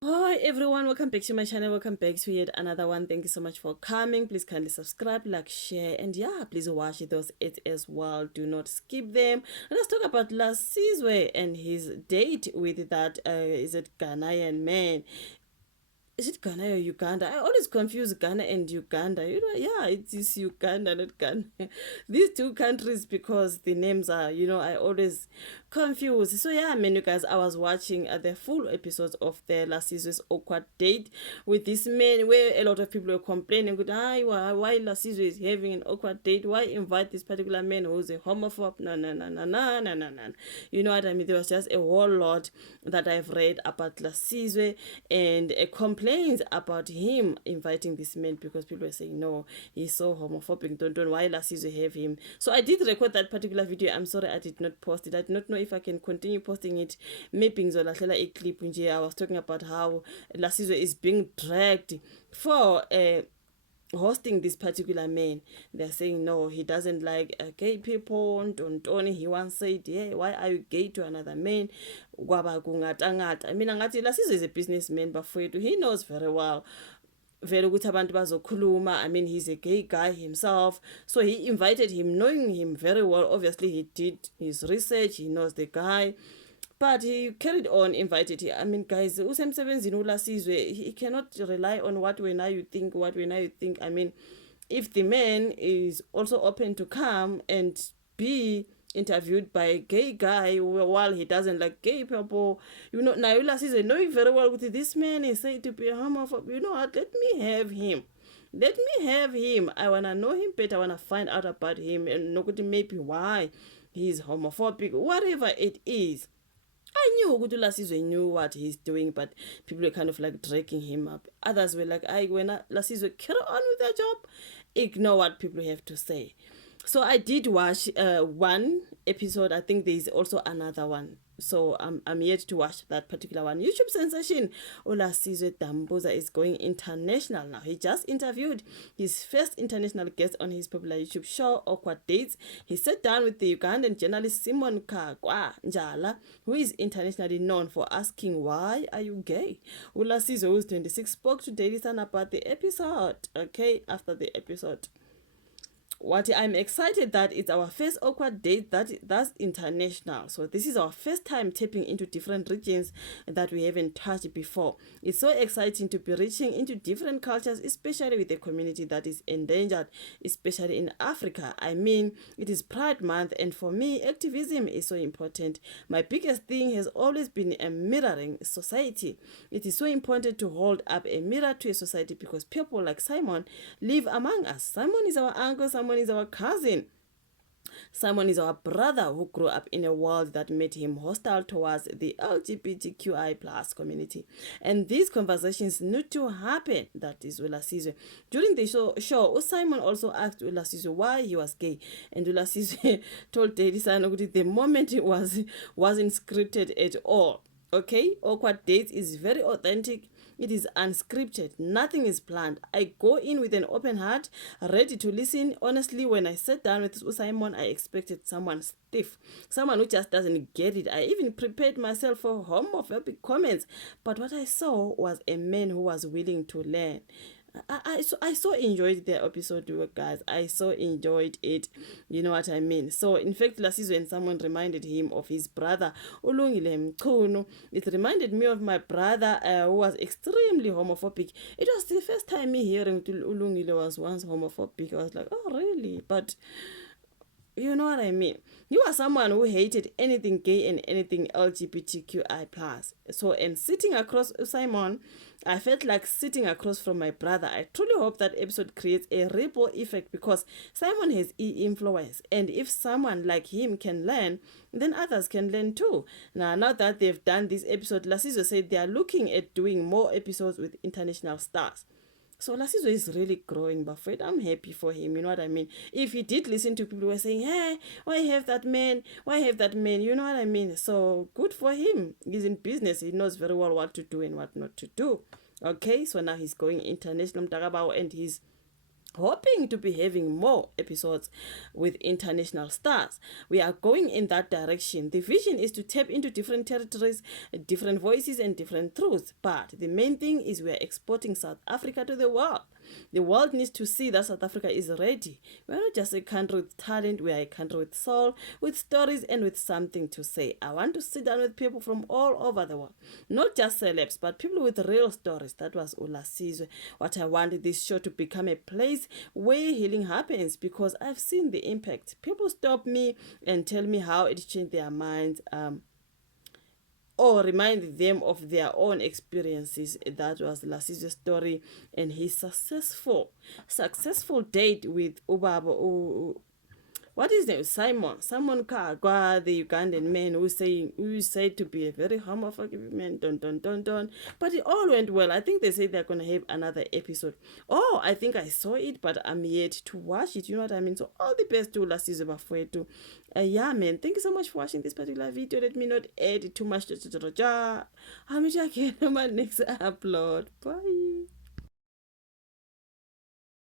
Hi everyone, welcome back to my channel. Welcome back to yet another one. Thank you so much for coming. Please kindly subscribe, like, share, and yeah, please watch those it as well. Do not skip them. Let's talk about Lasizwe and his date with that is it Ghanaian man. Is it Ghana or Uganda? I always confuse Ghana and Uganda. Yeah, it is Uganda, not Ghana. These two countries, because the names are, I always confuse. So yeah, you guys, I was watching the full episodes of the last season's awkward date with this man, where a lot of people were complaining, good, why Lasizwe is having an awkward date? Why invite this particular man who's a homophobe? No, no, no, no, no, no, no, no. You know what I mean? There was just a whole lot that I've read about Lasizwe and complaints about him inviting this man because people were saying, no, he's so homophobic. Don't why Lasizwe have him? So I did record that particular video. I'm sorry I did not post it. I did not know if I can continue posting it. Maybe a clip. I was talking about how Lasizwe is being dragged for hosting this particular man. They're saying no, he doesn't like gay people. Don't he once said, yeah, why are you gay to another man? I mean, Lasizwe is a businessman, but for he knows very well vele ukuthi abantu bazokhuluma. I mean, he's a gay guy himself, so he invited him knowing him very well. Obviously he did his research, he knows the guy, but he carried on, invited him. I mean, guys, usemsebenzini uLasizwe, he cannot rely on what wena you think. I mean, if the man is also open to come and be interviewed by a gay guy while he doesn't like gay people, now Lasizwe knowing very well with this man is said to be a homophobe. You know what, let me have him. I want to know him better. I want to find out about him and know maybe why he's homophobic, whatever it is. I knew ukuthi Lasizwe knew what he's doing, but people were kind of like dragging him up. Others were like, when Lasizwe carry on with their job, ignore what people have to say. So I did watch one episode. I think there's also another one. So I'm yet to watch that particular one. YouTube sensation Lasizwe Dambuza is going international now. He just interviewed his first international guest on his popular YouTube show, Awkward Dates. He sat down with the Ugandan journalist Simon Kaggwa Njala, who is internationally known for asking, why are you gay? Lasizwe, who's 26, spoke to Daily Sun about the episode. Okay, after the episode. What I'm excited that it's our first awkward date that's international. So this is our first time tapping into different regions that we haven't touched before. It's so exciting to be reaching into different cultures, especially with a community that is endangered, especially in Africa. I mean, it is Pride Month, and for me, activism is so important. My biggest thing has always been a mirroring society. It is so important to hold up a mirror to a society because people like Simon live among us. Simon is our uncle, Simon is our cousin. Simon is our brother who grew up in a world that made him hostile towards the LGBTQI plus community. And these conversations need to happen. That is Lasizwe. During the show, Simon also asked Lasizwe why he was gay. And Lasizwe told Daily Sun the moment it wasn't scripted at all. Okay, Awkward Dates is very authentic. It is unscripted. Nothing is planned. I go in with an open heart, ready to listen. Honestly, when I sat down with Simon, I expected someone stiff, someone who just doesn't get it. I even prepared myself for homophobic comments, but what I saw was a man who was willing to learn. I so enjoyed the episode, guys. I so enjoyed it. You know what I mean? So, in fact, Lasizwe, when someone reminded him of his brother, Ulungile Mchunu, it reminded me of my brother who was extremely homophobic. It was the first time me hearing Ulungile was once homophobic. I was like, oh, really? But you know what I mean? You are someone who hated anything gay and anything LGBTQI+. So, and sitting across Simon, I felt like sitting across from my brother. I truly hope that episode creates a ripple effect because Simon has influence. And if someone like him can learn, then others can learn too. Now that they've done this episode, Lasizwe said they are looking at doing more episodes with international stars. So Lasizwe is really growing, but Fred, I'm happy for him. You know what I mean? If he did listen to people who were saying, hey, why have that man? Why have that man? You know what I mean? So good for him. He's in business. He knows very well what to do and what not to do. Okay, so now he's going international, and he's hoping to be having more episodes with international stars. We are going in that direction. The vision is to tap into different territories, different voices, and different truths. But the main thing is we are exporting South Africa to the world. The world needs to see that South Africa is ready. We are not just a country with talent, we are a country with soul, with stories, and with something to say. I want to sit down with people from all over the world, not just celebs, but people with real stories. That was Lasizwe. What I wanted this show to become a place where healing happens, because I've seen the impact. People stop me and tell me how it changed their minds. Or remind them of their own experiences. That was Lasizwe's story and his successful date with Ubaba. What is name? Simon Kaggwa, the Ugandan man who said to be a very homophobic man. Don't. But it all went well. I think they said they're gonna have another episode. Oh, I think I saw it, but I'm yet to watch it. You know what I mean? So all the best to Lasizwe Bafwetu. Yeah, man. Thank you so much for watching this particular video. Let me not add too much. I'll meet you again on my next upload. Bye.